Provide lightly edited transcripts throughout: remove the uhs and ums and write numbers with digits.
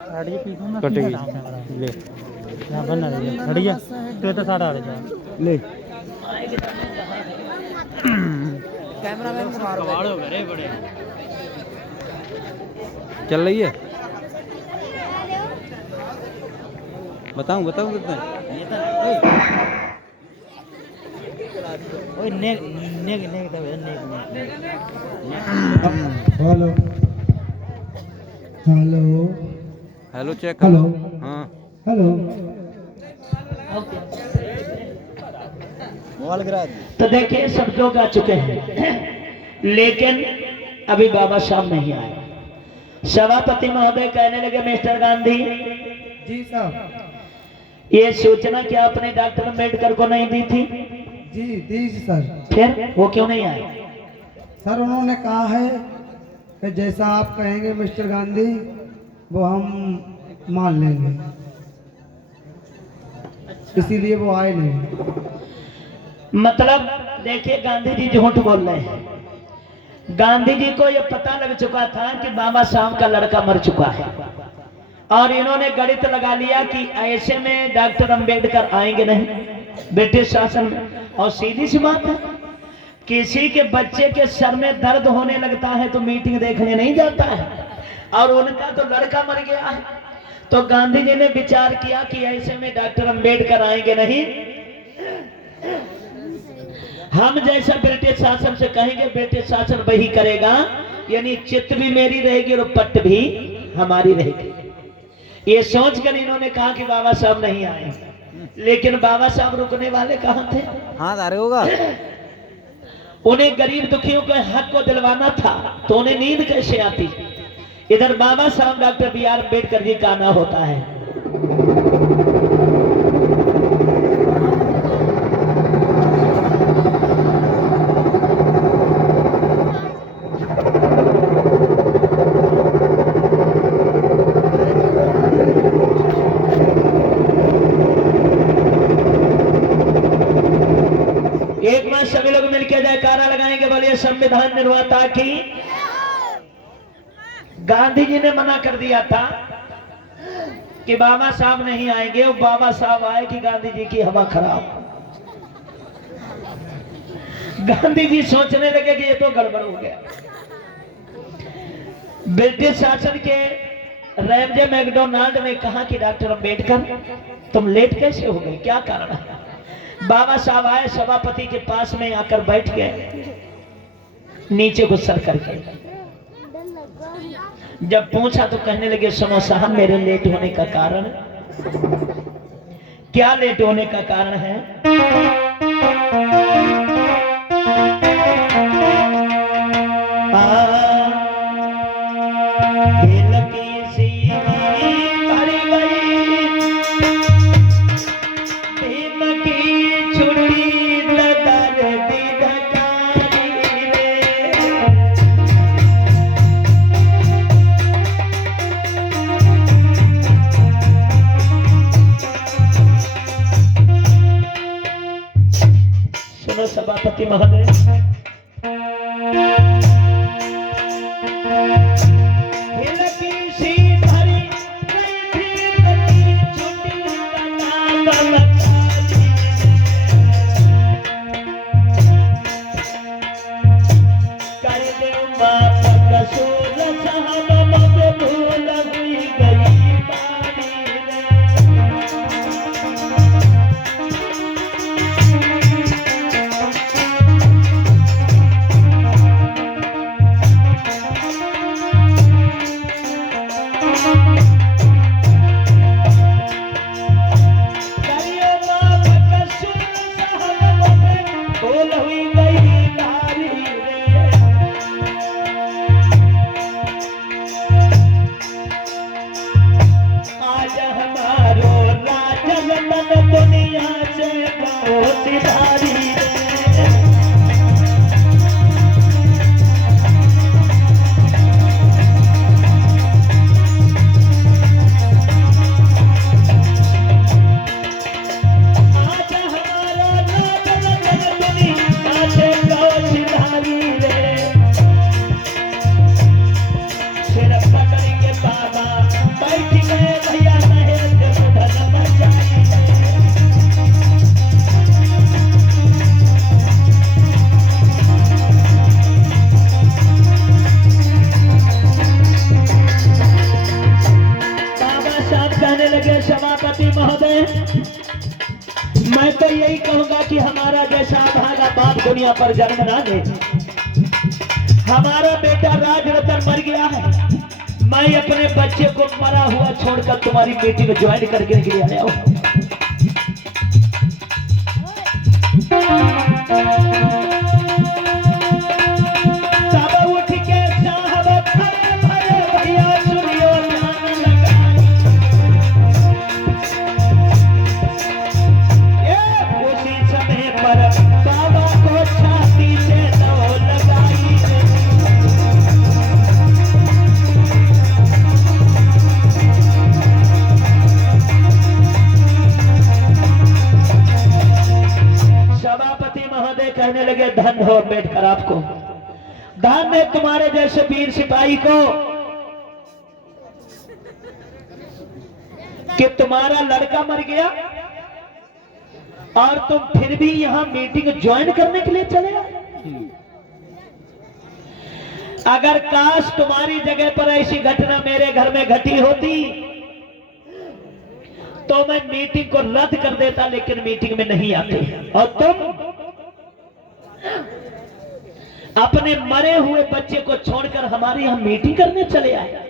कटेगी ले बन रही है खड़ी है तो सारा आ रहा ले कैमरामैन कबाड़ हो गए बड़े चल रही है बताऊं बताऊं कितना ओए ने ने ने hello hello hello check hello हाँ हेलो। तो देखिए सब लोग आ चुके हैं लेकिन अभी बाबा साहब नहीं आए। सभापति महोदय कहने लगे मिस्टर गांधी जी साहब। ये सूचना क्या आपने डॉक्टर अम्बेडकर को नहीं दी थी? जी दी सर। फिर वो क्यों नहीं आए? सर उन्होंने कहा है कि जैसा आप कहेंगे मिस्टर गांधी वो हम मान लेंगे, इसीलिए वो आए नहीं। मतलब देखिए गांधी जी झूठ बोल रहे हैं। गांधी जी को यह पता लग चुका था कि बाबा साहब का लड़का मर चुका है और इन्होंने गणित लगा लिया कि ऐसे में डॉक्टर अंबेडकर आएंगे नहीं ब्रिटिश शासन में। और सीधी सी बात है, किसी के बच्चे के सर में दर्द होने लगता है तो मीटिंग देखने नहीं जाता है और उनका तो लड़का मर गया है। तो गांधी जी ने विचार किया कि ऐसे में डॉक्टर अंबेडकर आएंगे नहीं, हम जैसा ब्रिटिश शासन से कहेंगे ब्रिटिश शासन वही करेगा, यानी चित्त भी मेरी रहेगी और पट्ट भी हमारी रहेगी। ये सोचकर इन्होंने कहा कि बाबा साहब नहीं आए, लेकिन बाबा साहब रुकने वाले कहाँ थे? हाँ तारे होगा उन्हें गरीब दुखियों के हक को दिलवाना था तो उन्हें नींद कैसे आती? इधर बाबा साहब doctor B are Ambedkar ji का आना होता है। एक बार सभी लोग मिलकर जयकारा लगाएंगे, बोलिए संविधान निर्माता की। गांधी जी ने मना कर दिया था कि बाबा साहब नहीं आएंगे, और बाबा साहब आए कि गांधी जी की हवा खराब। गांधी जी सोचने लगे कि ये तो गड़बड़ हो गया। ब्रिटिश शासन के रैमजे मैकडोनाल्ड ने कहा कि डॉक्टर अंबेडकर तुम लेट कैसे हो गए, क्या कारण है? बाबा साहब आए, सभापति के पास में आकर बैठ गए नीचे गुस्सा करके। जब पूछा तो कहने लगे सुनो साहब, मेरे लेट होने का कारण क्या? लेट होने का कारण है सभापति महोदय। बैठ कहने लगे सभापति महोदय, मैं तो यही कहूंगा कि हमारा जैसा भागा बाप दुनिया पर जन्म ना ले। हमारा बेटा राज रतन मर गया है, मैं अपने बच्चे को मरा हुआ छोड़कर तुम्हारी मीटिंग ज्वाइन करके के लिए आया हूं। कहने लगे धन हो अम्बेडकर आपको, धन है तुम्हारे जैसे वीर सिपाही को कि तुम्हारा लड़का मर गया और तुम फिर भी यहां मीटिंग ज्वाइन करने के लिए चले आए। अगर काश तुम्हारी जगह पर ऐसी घटना मेरे घर में घटी होती तो मैं मीटिंग को रद्द कर देता, लेकिन मीटिंग में नहीं आते और तुम अपने मरे हुए बच्चे को छोड़कर हमारे यहां मीटिंग करने चले आए।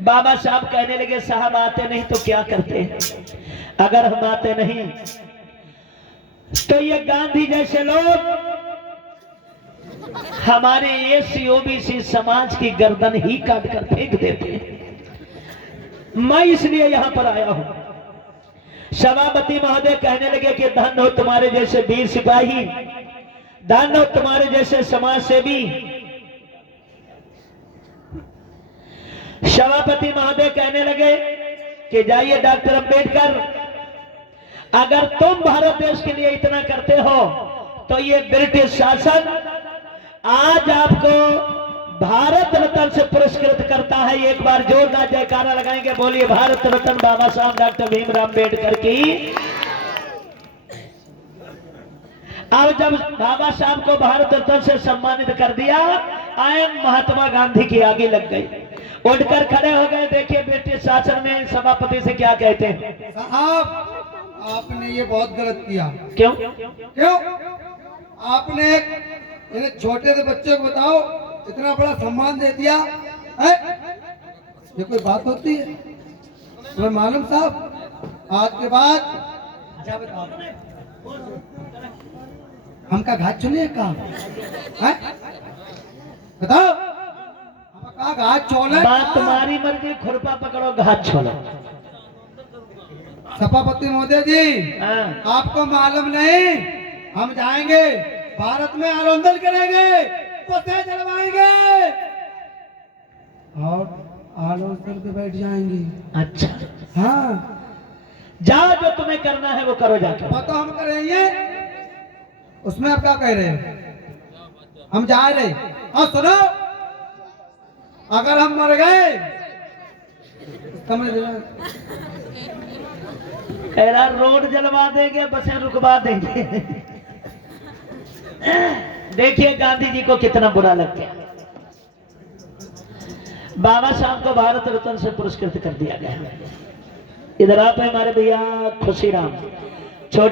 बाबा साहब कहने लगे साहब आते नहीं तो क्या करते, अगर हम आते नहीं तो ये गांधी जैसे लोग हमारे एससी ओबीसी समाज की गर्दन ही काट कर फेंक देते। मैं इसलिए यहां पर आया हूं। सभापति महोदय कहने लगे कि धन हो तुम्हारे जैसे वीर सिपाही, धन हो तुम्हारे जैसे समाज सेवी। सभापति महोदय कहने लगे कि जाइए डॉक्टर अंबेडकर, अगर तुम भारत देश के लिए इतना करते हो तो ये ब्रिटिश शासन आज आपको भारत रत्न से पुरस्कृत करता है। एक बार जोरदार जयकारा लगाएंगे, बोलिए भारत रत्न बाबा साहब डॉक्टर भीमराव अंबेडकर की। अब जब बाबा साहब को भारत रत्न से सम्मानित कर दिया, आयन महात्मा गांधी की आगे लग गई, उठकर खड़े हो गए। देखिए ब्रिटिश शासन में सभापति से क्या कहते हैं, साहब आपने ये बहुत गलत किया। क्यों क्यों? आपने एक छोटे से बच्चे को बताओ इतना बड़ा सम्मान दे दिया है? ये कोई बात होती है? तुम्हें मालूम साहब, आज के बाद जब हमका घाट चुनिए काम है, बताओ हमका घाट छोड़े। बात तुम्हारी मर्जी, खुरपा पकड़ो घाट छोड़ो। सभापति महोदय जी, आपको मालूम नहीं, हम जाएंगे भारत में आंदोलन करेंगे, पते चलवाएंगे और आंदोलन करके बैठ जाएंगे। अच्छा हाँ, जाओ जो तुम्हें करना है वो करो जाके। पता हम करेंगे, उसमें आप क्या कह रहे हैं? हम जा रहे। और सुनो, अगर हम मर गए तेरा रोड जलवा देंगे, बसें रुकवा देंगे। देखिए गांधी जी को कितना बुरा लग गया। बाबा साहब को भारत रत्न से पुरस्कृत कर दिया गया। इधर आप हमारे भैया खुशीराम,